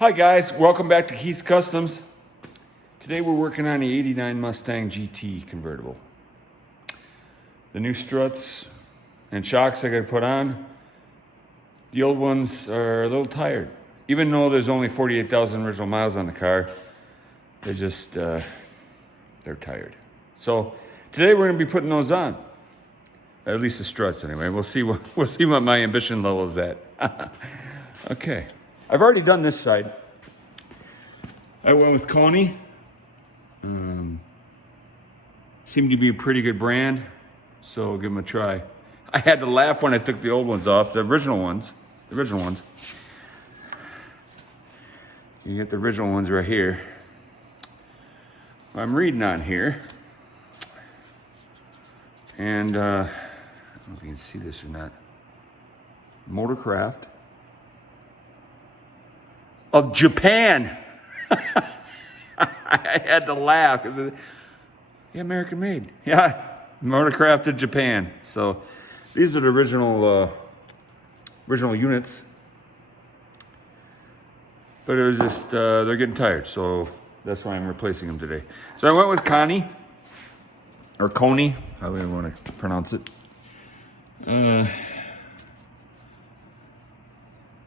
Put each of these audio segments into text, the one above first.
Hi guys, welcome back to Keith's Customs. Today we're working on the 89 Mustang GT convertible. The new struts and shocks I gotta put on. The old ones are a little tired. Even though there's only 48,000 original miles on the car, they're just, they're tired. So today we're gonna be putting those on. At least the struts anyway. We'll see what my ambition level is at. Okay. I've already done this side. I went with Coney. Seemed to be a pretty good brand, so I'll give them a try. I had to laugh when I took the old ones off, the original ones. You get the original ones right here. I'm reading on here. And, I don't know if you can see this or not. Motorcraft of Japan. I had to laugh. Yeah, American made. Yeah, Motorcraft of Japan. So these are the original units. But it was just, they're getting tired. So that's why I'm replacing them today. So I went with Coney, or Coney, however you want to pronounce it.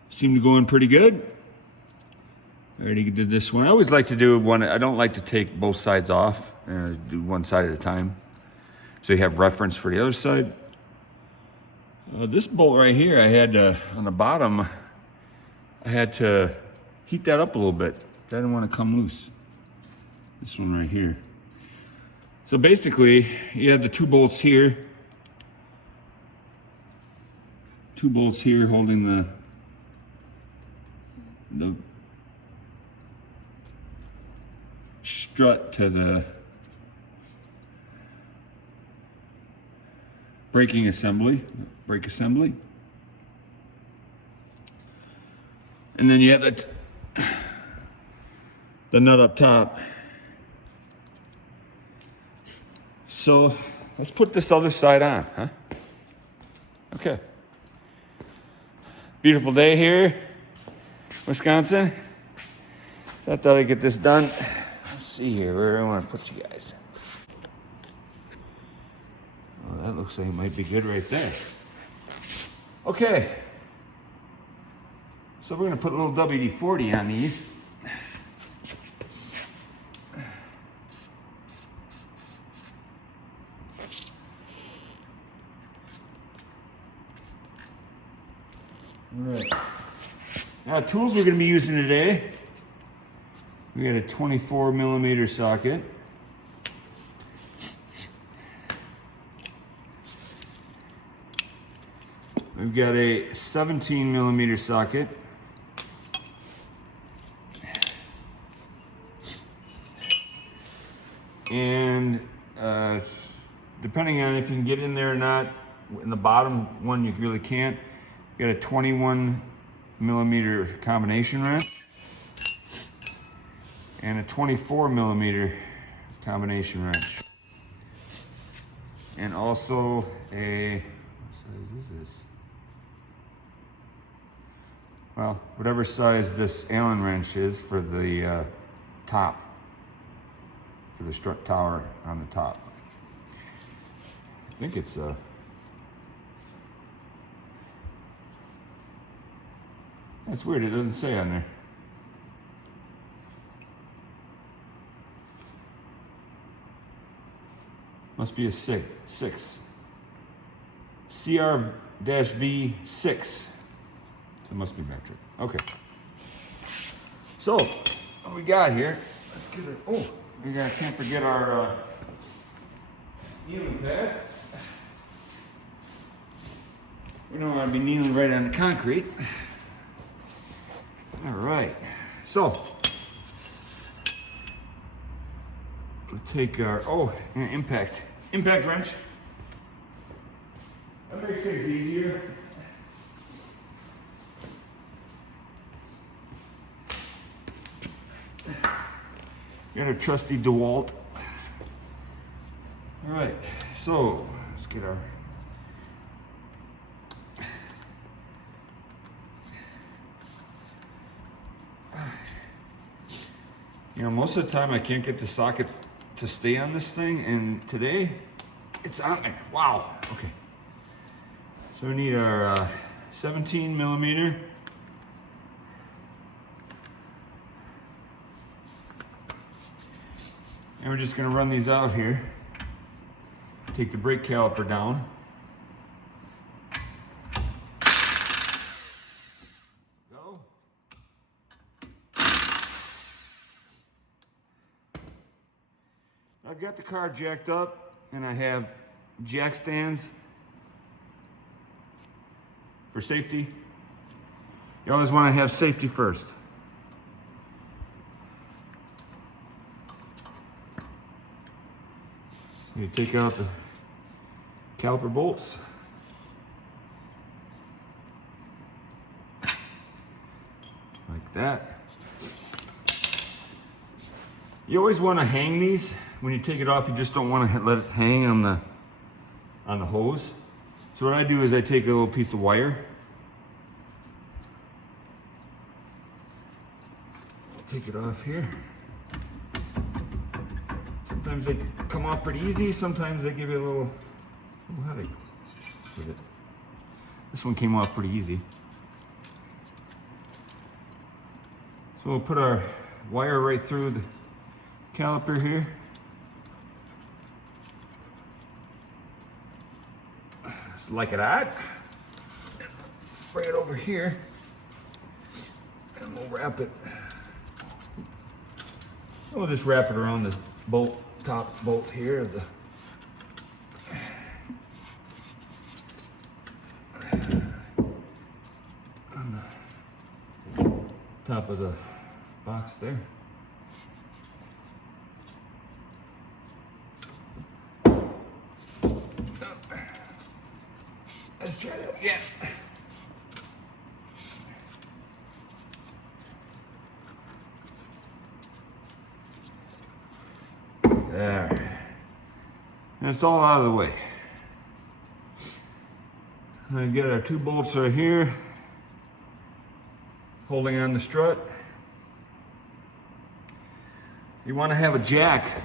Seemed to go in pretty good. I already did this one. I always like to do one. I don't like to take both sides off. Do one side at a time, so you have reference for the other side. This bolt right here, I had on the bottom. I had to heat that up a little bit. That didn't want to come loose. This one right here. So basically, you have the two bolts here. Two bolts here holding the strut to the brake assembly. And then you have the nut up top. So let's put this other side on, huh? Okay. Beautiful day here, Wisconsin. I thought I'd get this done. Let's see here, where do I want to put you guys? Well, that looks like it might be good right there. Okay. So we're going to put a little WD-40 on these. All right. Now, tools we're going to be using today. We got a 24 millimeter socket. We've got a 17 millimeter socket. And depending on if you can get in there or not, in the bottom one you really can't. We got a 21 millimeter combination wrench. And a 24 millimeter combination wrench. And also a, what size is this? Well, whatever size this Allen wrench is for the top, for the strut tower on the top. I think it's that's weird, it doesn't say on there. Must be a six. CR-V6. It must be metric. Okay. So, what we got here? Let's get it. Oh, can't forget our kneeling pad. We don't want to be kneeling right on the concrete. All right. So, we'll take our impact wrench. That makes things easier. Got a trusty DeWalt. All right, so let's get our You know, most of the time I can't get the sockets to stay on this thing, and today it's on there. Wow. Okay. So we need our 17 millimeter. And we're just gonna run these out here. Take the brake caliper down. Go. I've got the car jacked up, and I have jack stands for safety. You always want to have safety first. You take out the caliper bolts. Like that. You always want to hang these. When you take it off, you just don't want to let it hang on the hose. So what I do is I take a little piece of wire. Take it off here. Sometimes they come off pretty easy. Sometimes they give you a little headache with it. This one came off pretty easy. So we'll put our wire right through the caliper here. Just like that. Bring it over here. And we'll wrap it. We'll just wrap it around the bolt, top bolt here. On the top of the box there. Let's try that again. There. And it's all out of the way. I get our two bolts right here, holding on the strut. You want to have a jack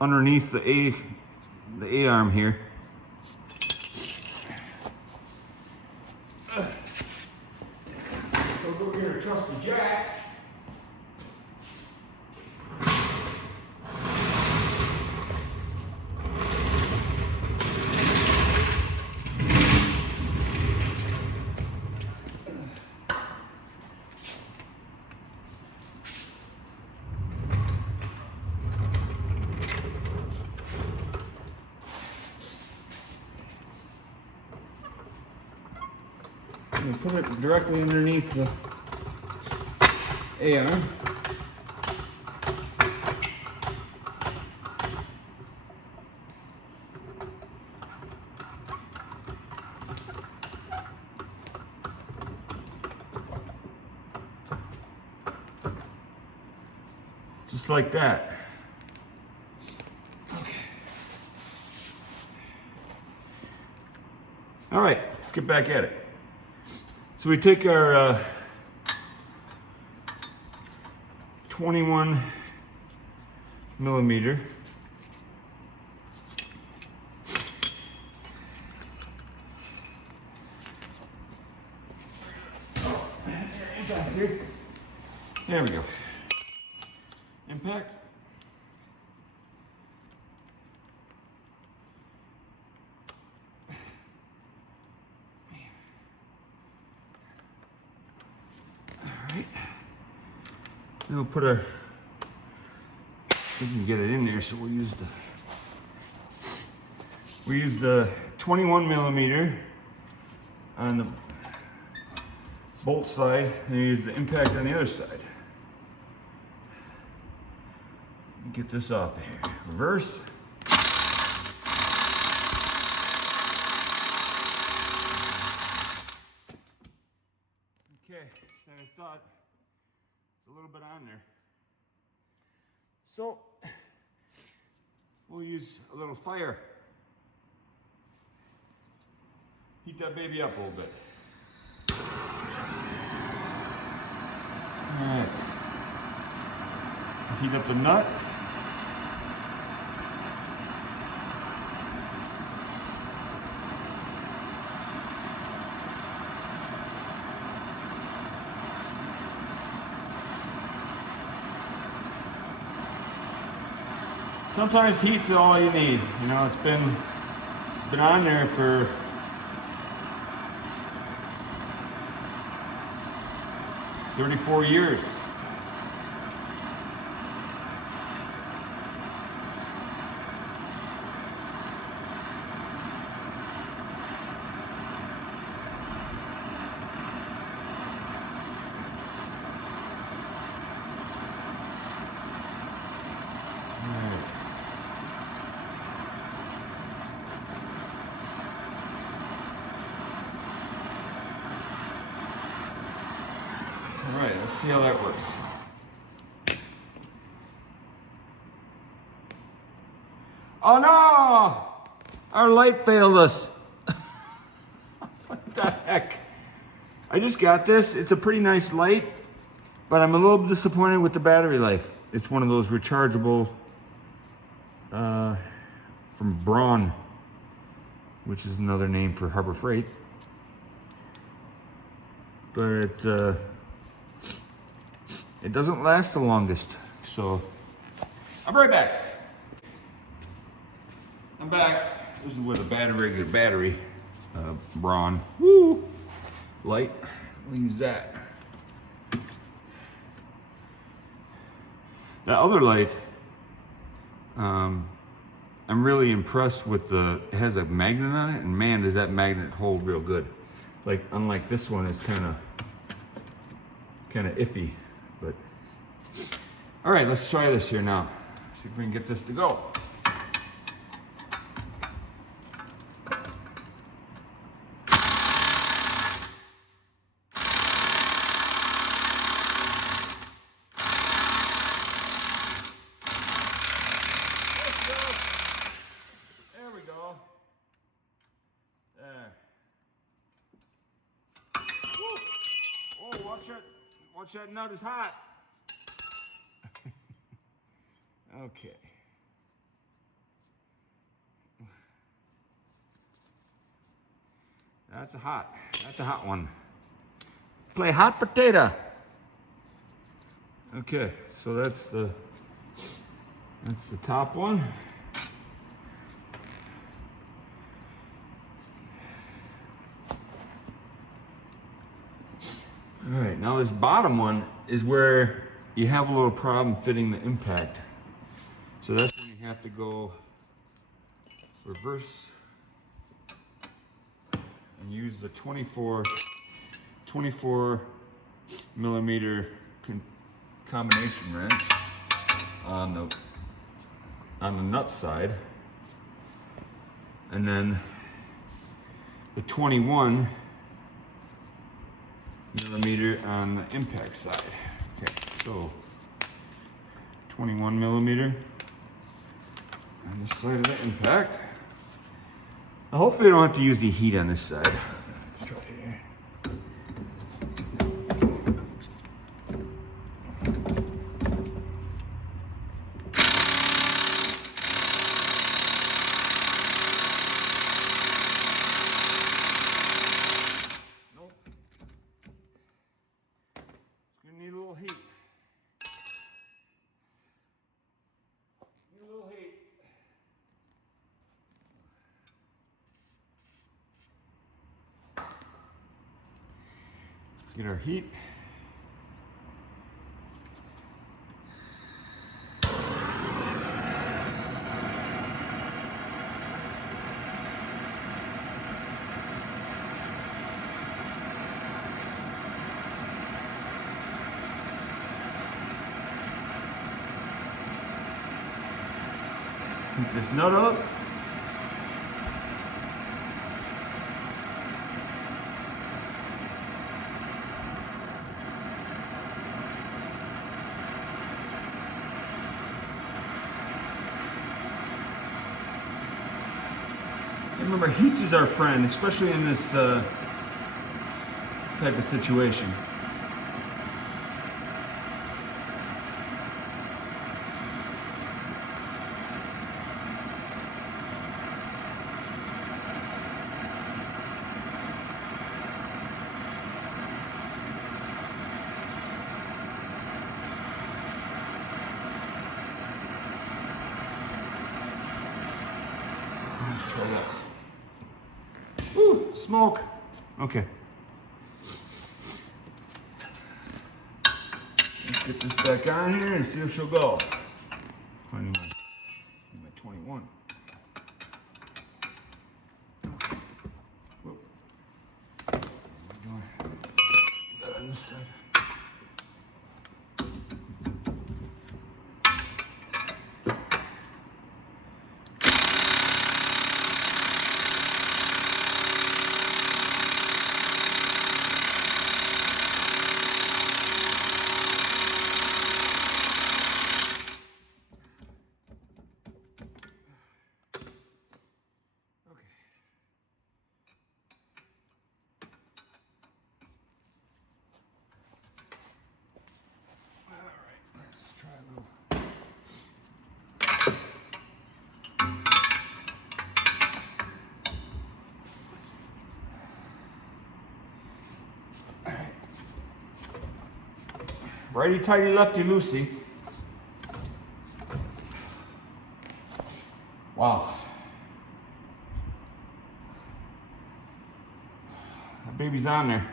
underneath the A-arm here. So go get a trusty jack. And put it directly underneath the A-arm. Just like that. Okay. All right, let's get back at it. So we take our 21 millimeter. There we go. Impact. Then we'll put our, we can get it in there, so we'll use the 21 millimeter on the bolt side, and use the impact on the other side. Get this off of here. Reverse. Okay, so I thought it's a little bit on there. So we'll use a little fire. Heat that baby up a little bit. heat up the nut. Sometimes heat's all you need. You know, it's been on there for 34 years. All right, let's see how that works. Oh no! Our light failed us. What the heck? I just got this. It's a pretty nice light, but I'm a little disappointed with the battery life. It's one of those rechargeable from Braun, which is another name for Harbor Freight. But it doesn't last the longest. So I'll be right back. I'm back. This is with a regular battery, Braun. Woo! Light. We'll use that. That other light, I'm really impressed with it has a magnet on it, and man, does that magnet hold real good. Like, unlike this one, it's kind of iffy, but. All right, let's try this here now. See if we can get this to go. There we go. There. Woo. Oh, watch that nut is hot. Okay. That's a hot one. Play hot potato. Okay, so that's the top one. All right, now this bottom one is where you have a little problem fitting the impact. So that's when you have to go reverse and use the 24 millimeter combination wrench on the nut side, and then the 21 millimeter on the impact side. Okay, so 21 millimeter on this side of the impact. Now hopefully I don't have to use the heat on this side. Let's try here. Nope. It's gonna need a little heat. Get our heat. Heat this nut up. Remember, heat is our friend, especially in this type of situation. Let's try that. Ooh, smoke. Okay. Let's get this back on here and see if she'll go. 21. I'm at 21. Whoop. What am I doing? Put that on this side. Righty tighty, lefty loosey. Wow. That baby's on there.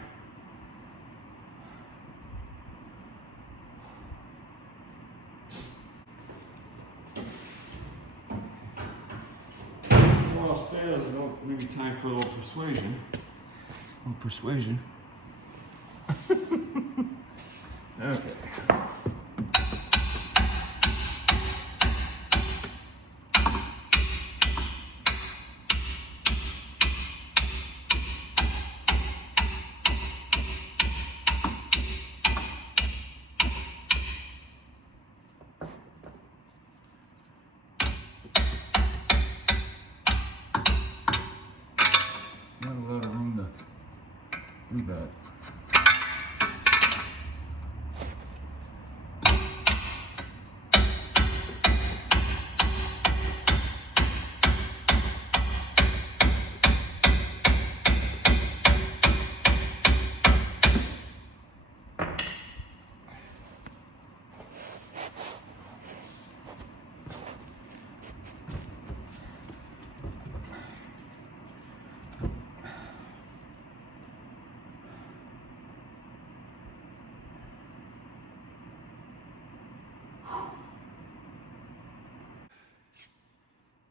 All else fails, maybe time for a little persuasion. A little persuasion. Okay. Not a lot of room to do that.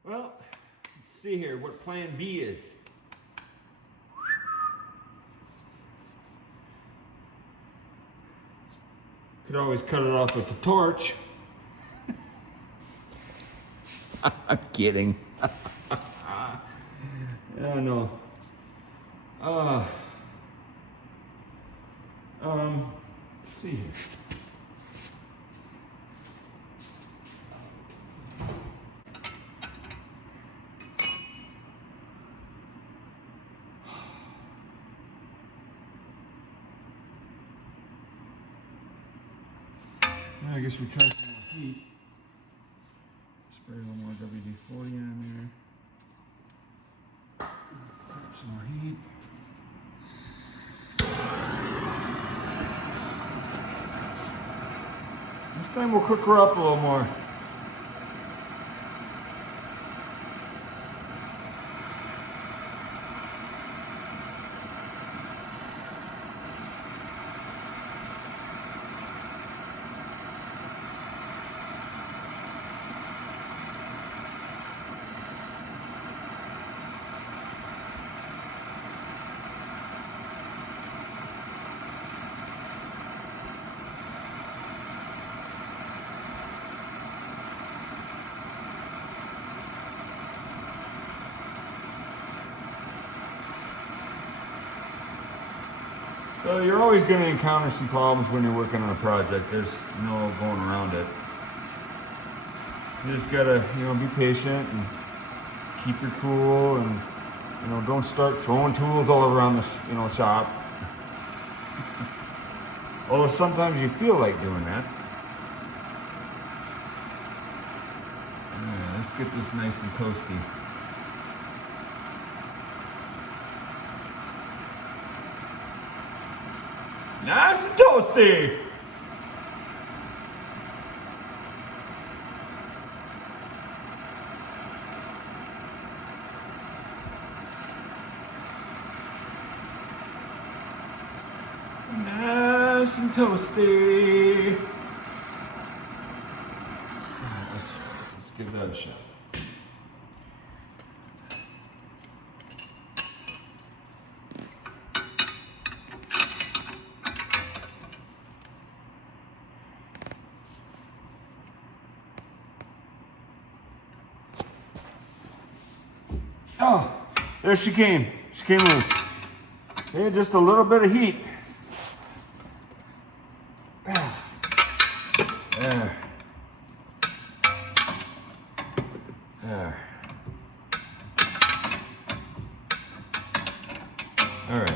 Well, let's see here what plan B is. Could always cut it off with the torch. I'm kidding. Yeah, no. Let's see here. I guess we try some more heat. Spray a little more WD-40 on there. Grab some more heat. This time we'll cook her up a little more. So you're always going to encounter some problems when you're working on a project. There's no going around it. You just gotta, be patient and keep your cool, and don't start throwing tools all around the, shop. Although sometimes you feel like doing that. Yeah, let's get this nice and toasty. Nice and toasty! and toasty. Let's give that a shot. Oh, there she came. She came loose. Yeah, just a little bit of heat. There. There. All right.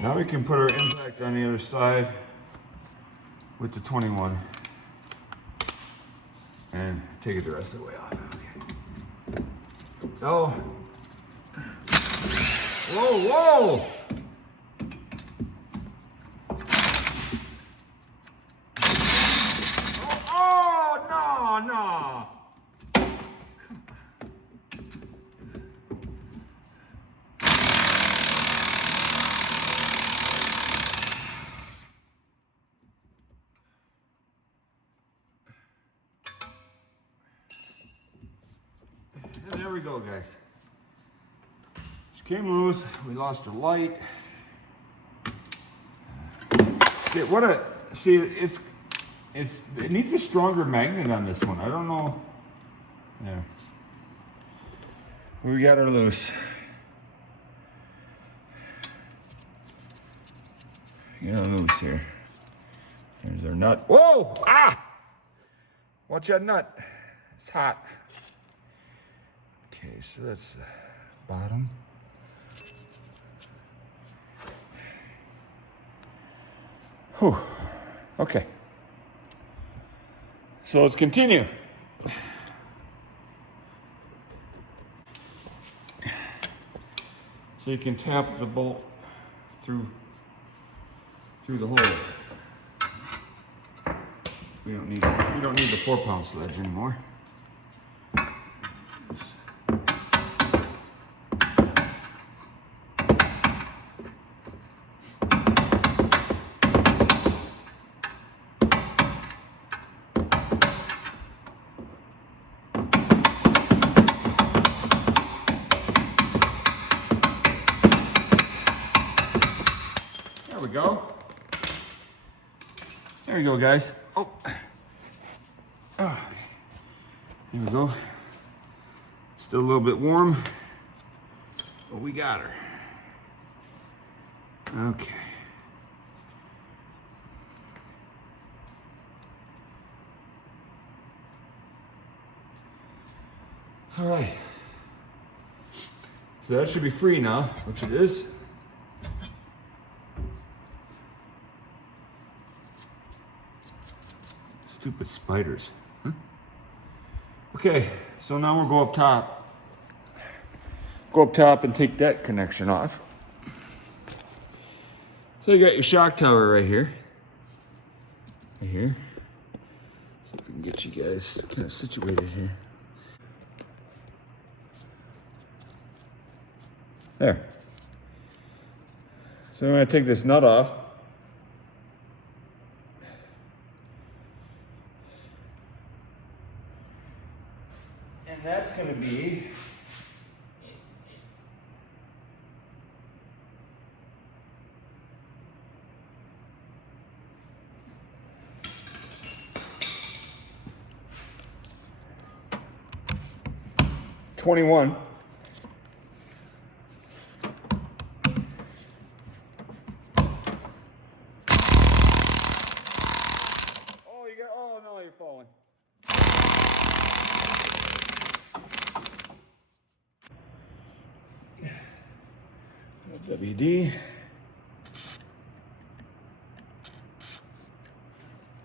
Now we can put our impact on the other side with the 21 and take it the rest of the way off. Okay. Go. Whoa, whoa! Oh, no, no! And there we go, guys. She came loose. We lost her light. Okay, what a see. It needs a stronger magnet on this one. I don't know. Yeah. We got her loose. Get her loose here. There's our nut. Whoa! Ah! Watch that nut. It's hot. Okay, so that's the bottom. Whew. Okay. So let's continue. So you can tap the bolt through the hole. We don't need the 4-pound sledge anymore. There we go. There we go, guys. Oh. Oh. Here we go. Still a little bit warm, but we got her. Okay. All right. So that should be free now, which it is. Stupid spiders. Huh? Okay, so now we'll go up top. Go up top and take that connection off. So you got your shock tower right here. Right here. See if we can get you guys kind of situated here. There. So I'm going to take this nut off. And that's going to be $21. Oh no, you're falling. WD.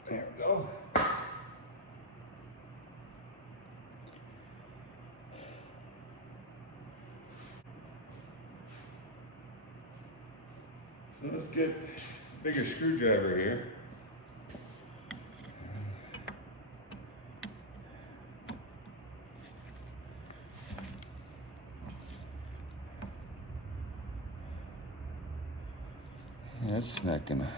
There we go. So let's get a bigger screwdriver here. That's not gonna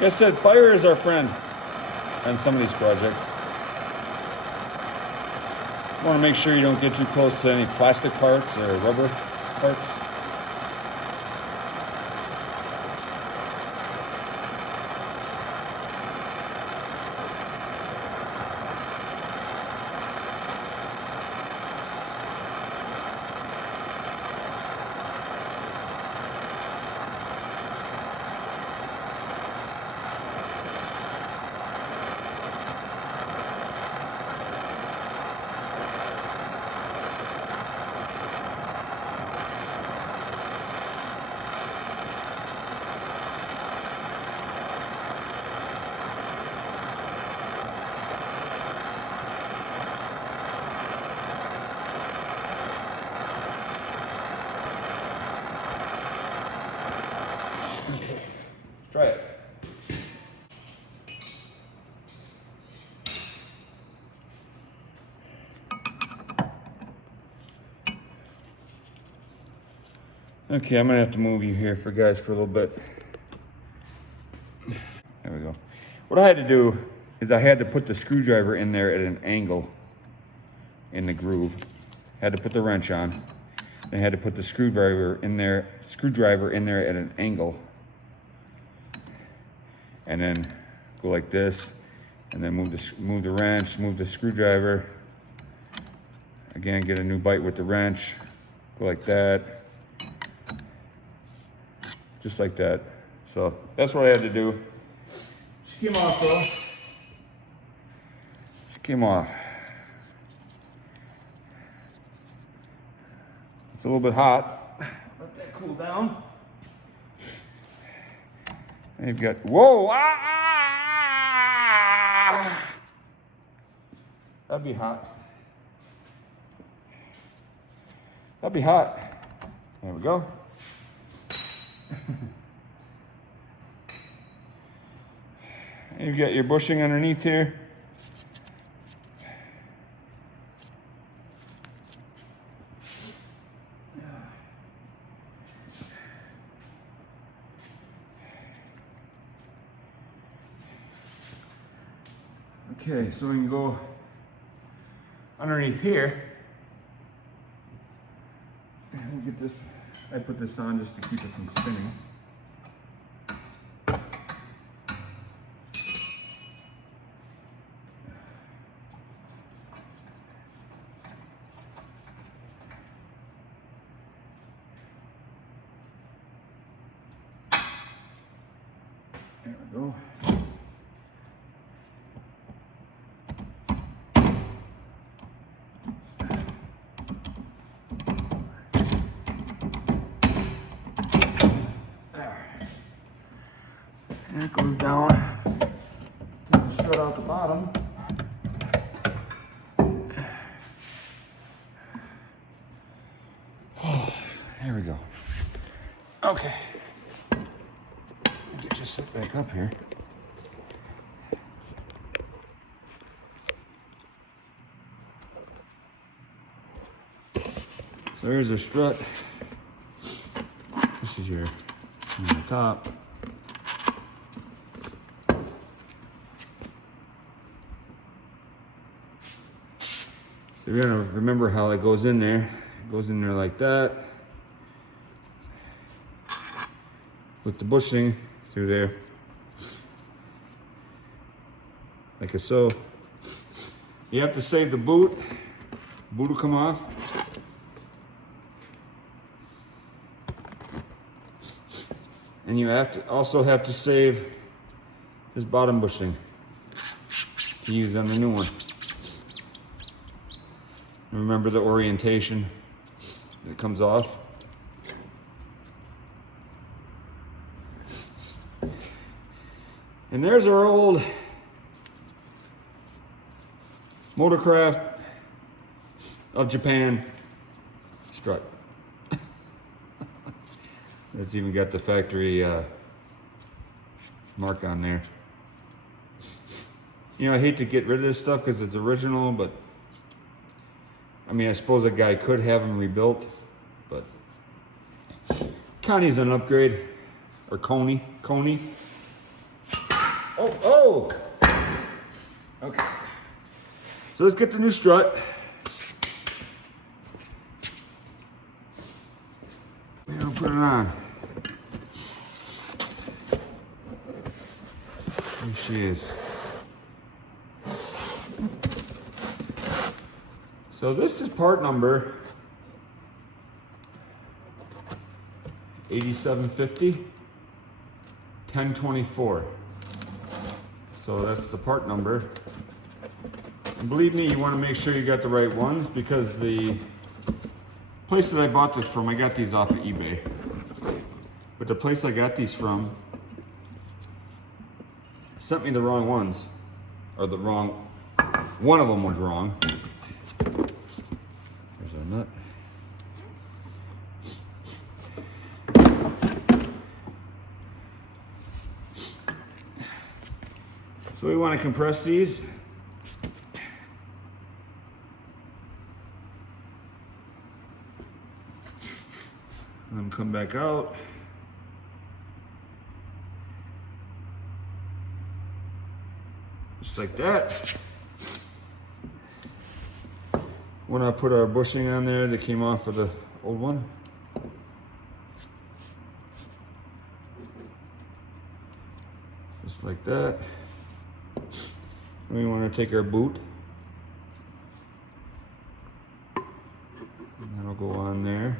Like I said, fire is our friend on some of these projects. You want to make sure you don't get too close to any plastic parts or rubber parts. Try it. Okay, I'm gonna have to move you here for guys for a little bit. There we go. What I had to do is I had to put the screwdriver in there at an angle in the groove. Had to put the wrench on. Then had to put the screwdriver in there at an angle. And then go like this, and then move the wrench, move the screwdriver. Again, get a new bite with the wrench. Go like that, just like that. So that's what I had to do. She came off though. She came off. It's a little bit hot. Let that cool down. And you've got, whoa, that'd be hot. That'd be hot. There we go. And you've got your bushing underneath here. Okay, so we can go underneath here. And we'll get this, I put this on just to keep it from spinning. There we go. And it goes down, take the strut out the bottom. Oh, there we go. Okay. Get you set back up here. So there's a strut. This is your on the top. So you're gonna remember how it goes in there. It goes in there like that. With the bushing through there. Like so. You have to save the boot. Boot will come off. And you also have to save this bottom bushing to use on the new one. Remember the orientation that comes off. And there's our old Motorcraft of Japan strut. It's even got the factory mark on there. You know, I hate to get rid of this stuff because it's original, but I mean, I suppose a guy could have them rebuilt, but Connie's an upgrade, or Coney. Oh! Okay. So let's get the new strut. And I'll put it on. Here she is. So this is part number 8750 1024. So that's the part number. And believe me, you want to make sure you got the right ones, because the place that I bought this from, I got these off of eBay. But the place I got these from sent me the wrong ones. Or the wrong, one of them was wrong. There's a nut. So we want to compress these. Let them come back out. Just like that. When I put our bushing on there that came off of the old one. Just like that. We want to take our boot. And that'll go on there.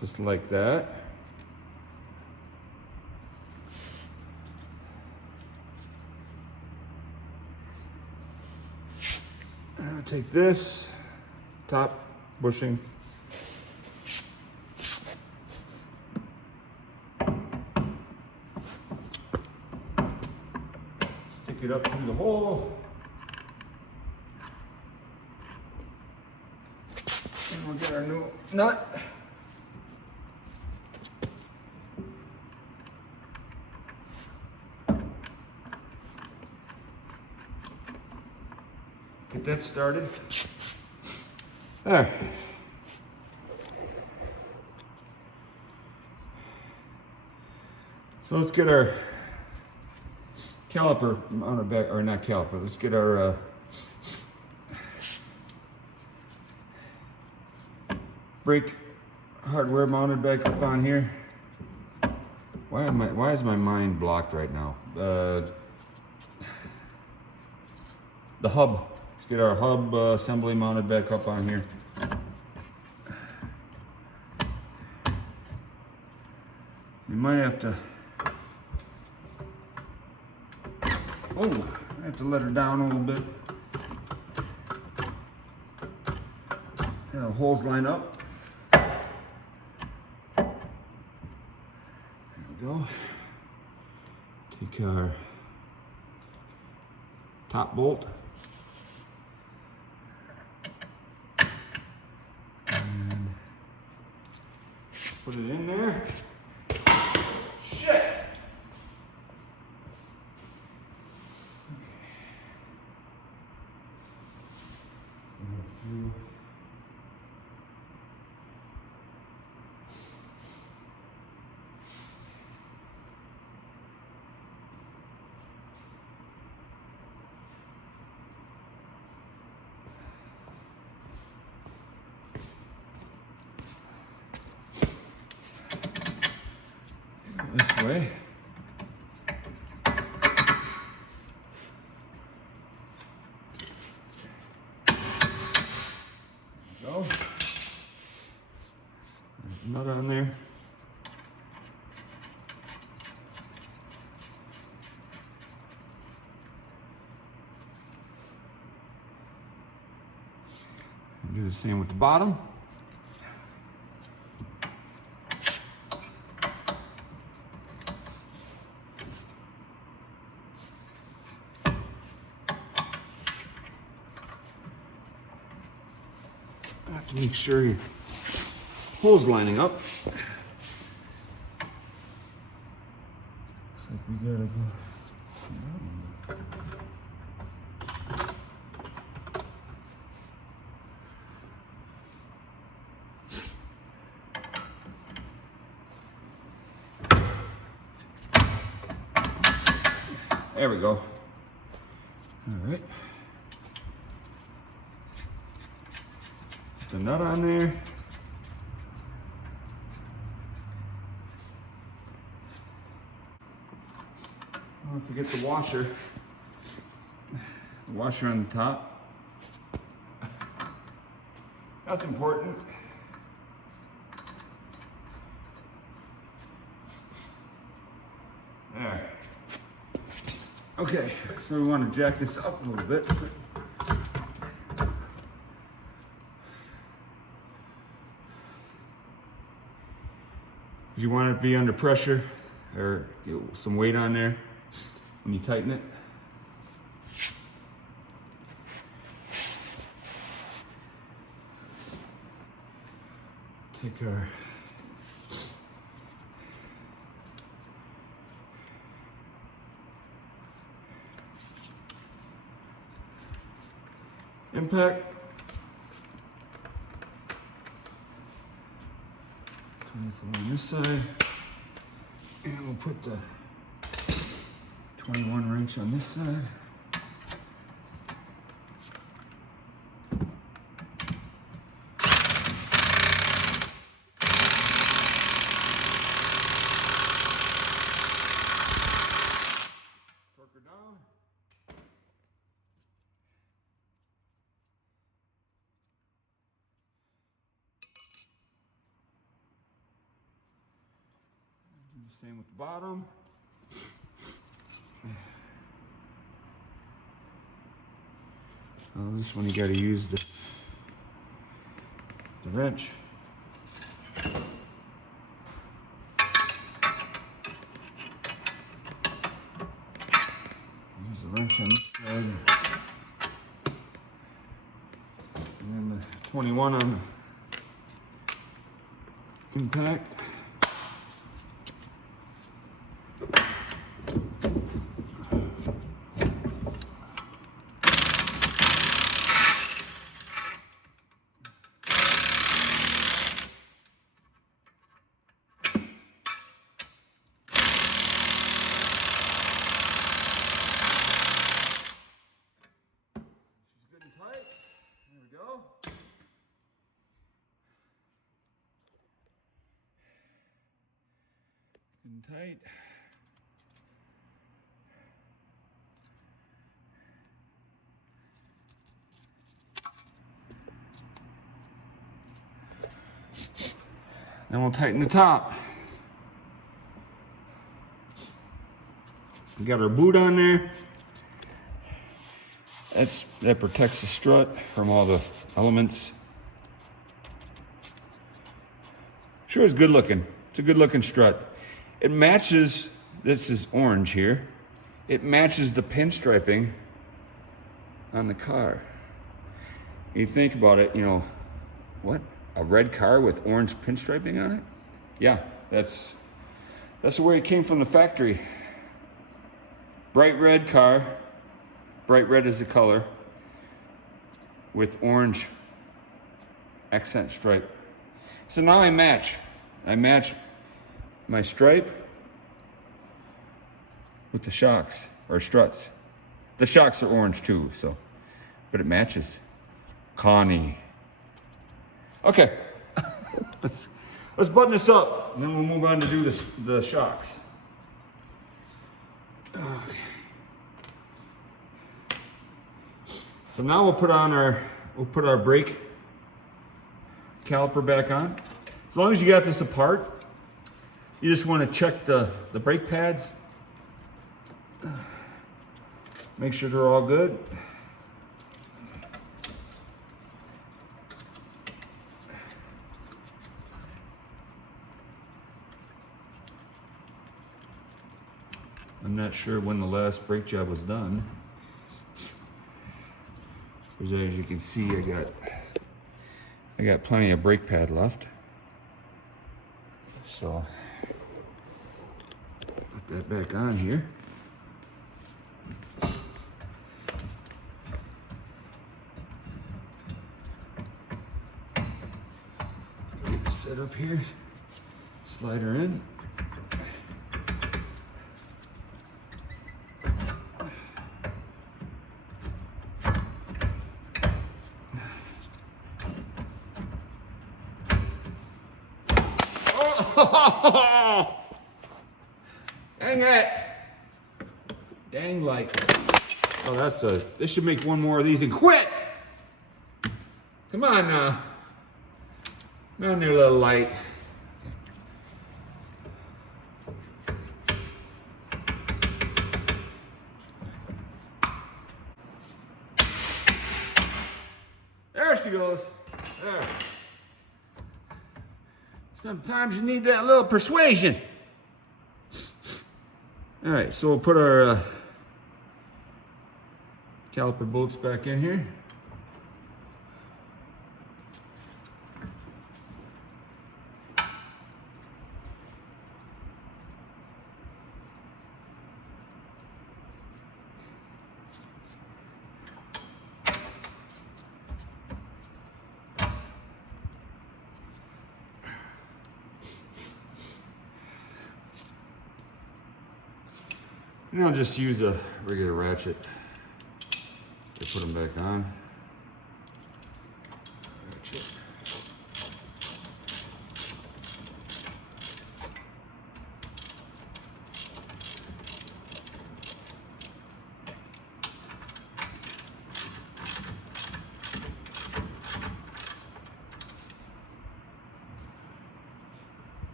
Just like that. And I'll take this top bushing. Stick it up through the hole. And we'll get our new nut. Get that started. There. So let's get our caliper mounted back, or not caliper, let's get our brake hardware mounted back up on here. Why is my mind blocked right now? The hub. Let's get our hub assembly mounted back up on here. You might have to, I have to let her down a little bit. The holes line up. There we go. Take our top bolt. And put it in there. Shit! This way. Go. There's another on there. Do the same with the bottom. Have to make sure your hole's lining up. Looks like we gotta go. There we go. All right. Put the nut on there. Don't forget the washer. The washer on the top. That's important. There. Okay, so we want to jack this up a little bit. You want it to be under pressure or some weight on there when you tighten it. Take our impact. 24 on this side. And we'll put the 21 wrench on this side. Torque her down. Do the same with the bottom. Oh, this one you gotta use the wrench. Use the wrench on this side. And then the 21 on the impact. And tight. Then we'll tighten the top. We got our boot on there. That protects the strut from all the elements. Sure is good looking. It's a good looking strut. It matches, this is orange here. It matches the pinstriping on the car. You think about it, you know, what? A red car with orange pinstriping on it? Yeah, that's the way it came from the factory. Bright red car, bright red is the color, with orange accent stripe. So now I match my stripe with the shocks or struts. The shocks are orange too, so, but it matches. Connie. Okay, let's button this up, and then we'll move on to do the shocks. Okay. So now we'll put our brake caliper back on. As long as you got this apart, you just want to check the brake pads. Make sure they're all good. I'm not sure when the last brake job was done. Because as you can see, I got plenty of brake pad left. So put that back on here. Get it set up here. Slide her in. Dang it! Dang light. Oh, they should make one more of these and quit! Come on now. Come on there, little light. There she goes. There. Sometimes you need that little persuasion. All right, so we'll put our caliper bolts back in here. And I'll just use a regular ratchet to put them back on. Ratchet.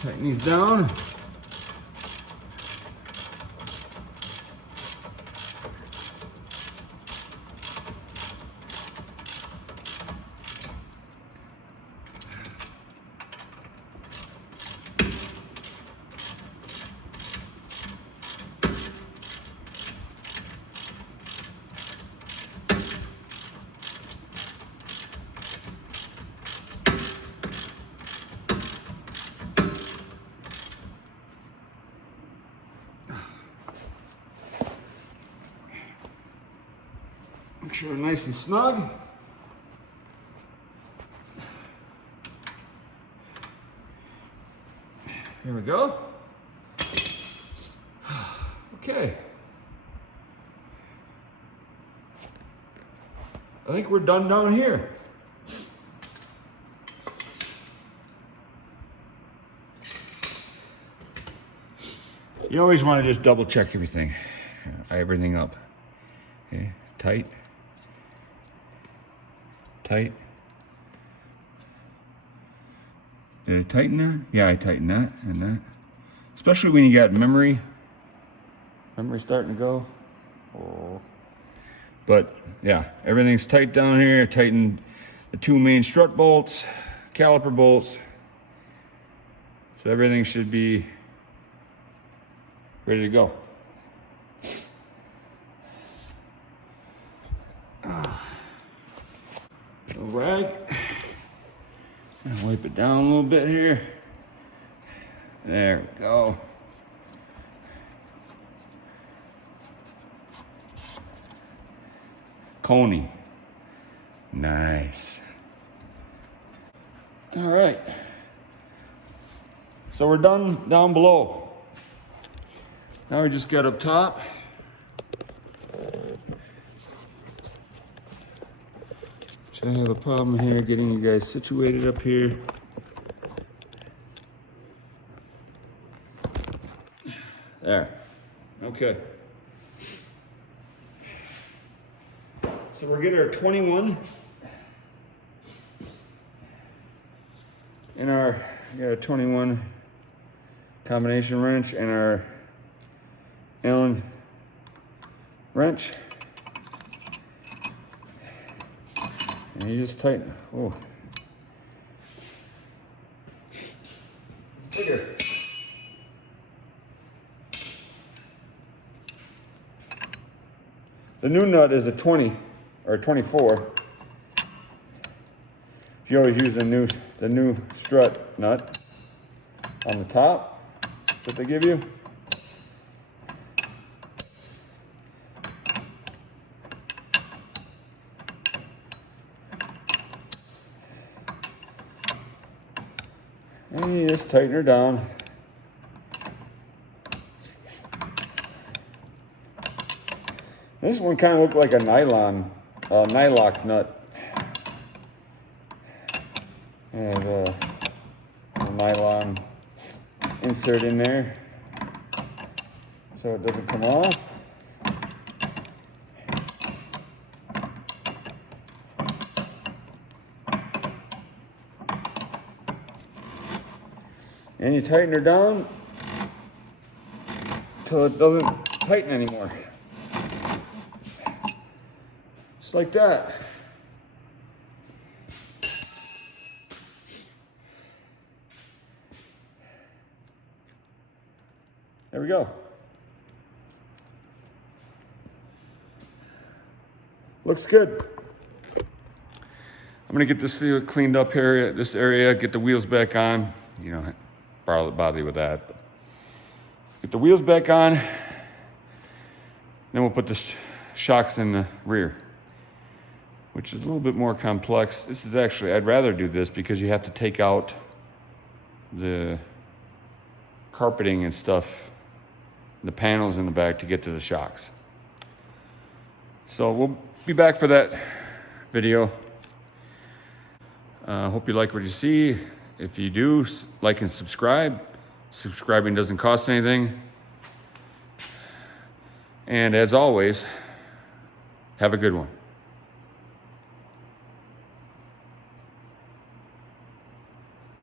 Tighten these down. Make sure they're nice and snug. Here we go. Okay. I think we're done down here. You always want to just double check everything. Everything up. Okay, tight. Tight. Did I tighten that? Yeah, I tightened that and that. Especially when you got memory. Memory starting to go. Oh. But yeah, everything's tight down here. Tightened the two main strut bolts, caliper bolts. So everything should be ready to go. Little rag. And wipe it down a little bit here. There we go. Coney. Nice. All right. So we're done down below. Now we just got up top. So I have a problem here getting you guys situated up here. There. Okay. So we're getting our 21 in our, we got a 21 combination wrench and our Allen wrench. And you just tighten. Oh. It's bigger. The new nut is a 20 or a 24. You always use the new strut nut on the top that they give you. And you just tighten her down. This one kind of looked like a nylock nut. And a nylon insert in there so it doesn't come off. And you tighten her down till it doesn't tighten anymore. Just like that. There we go. Looks good. I'm gonna get this cleaned up here, this area, get the wheels back on. You know, bother you with that. But get the wheels back on. Then we'll put the shocks in the rear, which is a little bit more complex. This is actually, I'd rather do this because you have to take out the carpeting and stuff, the panels in the back to get to the shocks. So we'll be back for that video. Hope you like what you see. If you do, like and subscribe. Subscribing doesn't cost anything. And as always, have a good one.